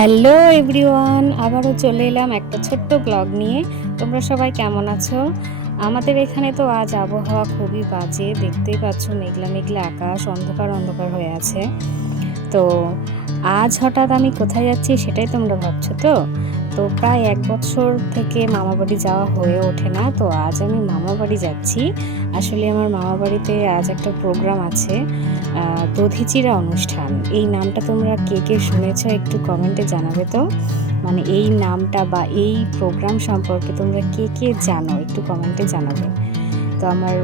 Hello everyone, আবারও চলে এলাম একটা ছোট্ট ব্লগ নিয়ে। তোমরা সবাই কেমন আছো? আমাদের এখানে তো আজ আবহাওয়া খুবই বাজে, দেখতেই পাচ্ছ মেঘলা মেঘলা আকাশ, অন্ধকার অন্ধকার হয়ে আছে। তো আজ হঠাৎ আমি কোথায় যাচ্ছি সেটাই তোমরা ভাবছো তো। তো প্রায় 1 বছর থেকে মামাবাড়ি যাওয়া হয়ে ওঠে না, তো আজ আমি মামাবাড়ি যাচ্ছি। আসলে আমার মামাবাড়িতে আজ একটা প্রোগ্রাম আছে, দধিচিড়া অনুষ্ঠান। এই নামটা তোমরা কে কে শুনেছো একটু কমেন্টে জানাবে তো। মানে এই নামটা বা এই প্রোগ্রাম সম্পর্কে তোমরা কে কে জানো একটু কমেন্টে জানাবে। তো আমার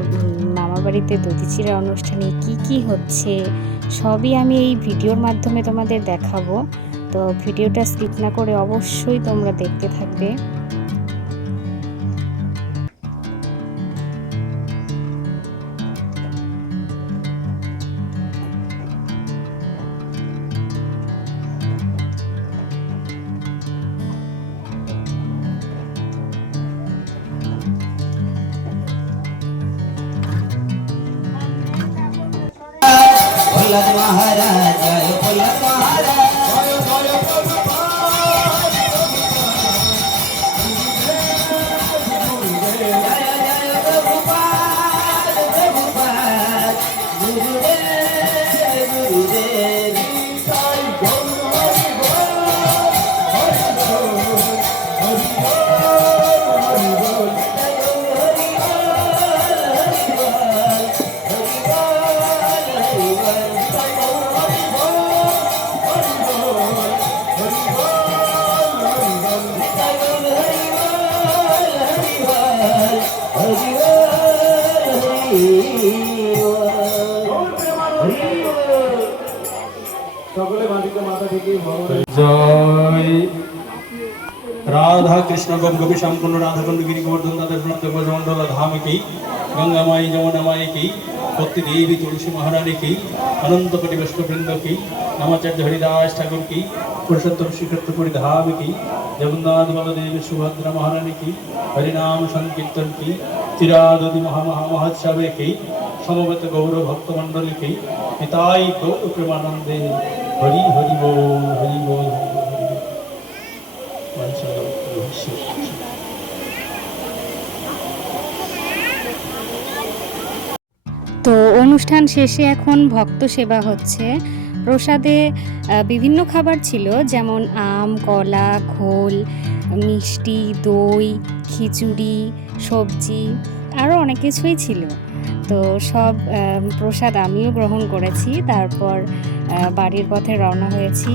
মামাবাড়িতে দধিচিড়া অনুষ্ঠানে কি কি হচ্ছে সবই আমি এই ভিডিওর মাধ্যমে তোমাদের দেখাবো। তো ভিডিওটা স্কিপ না করে অবশ্যই তোমরা দেখতে থাকবে। মহারাজ জয় মহারাজ জয় রাধা কৃষ্ণ গোপী সম্পূর্ণ রাধাকুণ্ড গিরি গোবর্ধন দাদা ব্রজমন্ডল ধাম কি গঙ্গামাई যমুনামাई की भक्ति देवी तुलसी महारानी की अनंत कोटि वैष्णववृंद की रामाचार्य हरिदास ठाकुर की पुरुषोत्तम श्रीकृष्णपुरी धाम की जगन्नाथ बलदेव सुभद्रा महारानी की हरिनाम संकीर्तन की चिरादुति महोत्सव की समवेत गौरव भक्त मंडल की पिताई गौर प्रेमानंदे हरि हरि बोल हरि बोल। তো অনুষ্ঠান শেষে এখন ভক্ত সেবা হচ্ছে। প্রসাদে বিভিন্ন খাবার ছিল, যেমন আম, কলা, ঘোল, মিষ্টি, দই, খিচুড়ি, সবজি, আরও অনেক কিছুই ছিল। তো সব প্রসাদ আমিও গ্রহণ করেছি, তারপর বাড়ির পথে রওনা হয়েছি।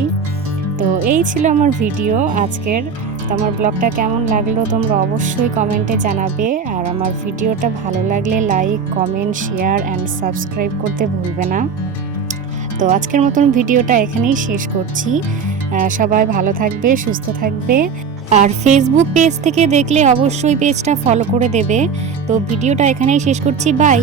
তো এই ছিল আমার ভিডিও আজকের। তো আমার ব্লগটা কেমন লাগলো তোমরা অবশ্যই কমেন্টে জানাবে, আর আমার ভিডিওটা ভালো লাগলে like, comment, share and subscribe করতে ভুলবে না। তো আজকের মতন ভিডিওটা এখানেই শেষ করছি। সবাই ভালো থাকবে, সুস্থ থাকবে, আর ফেসবুক পেজ থেকে দেখলে অবশ্যই পেজটা ফলো করে দেবে। তো ভিডিওটা এখানেই শেষ করছি, বাই।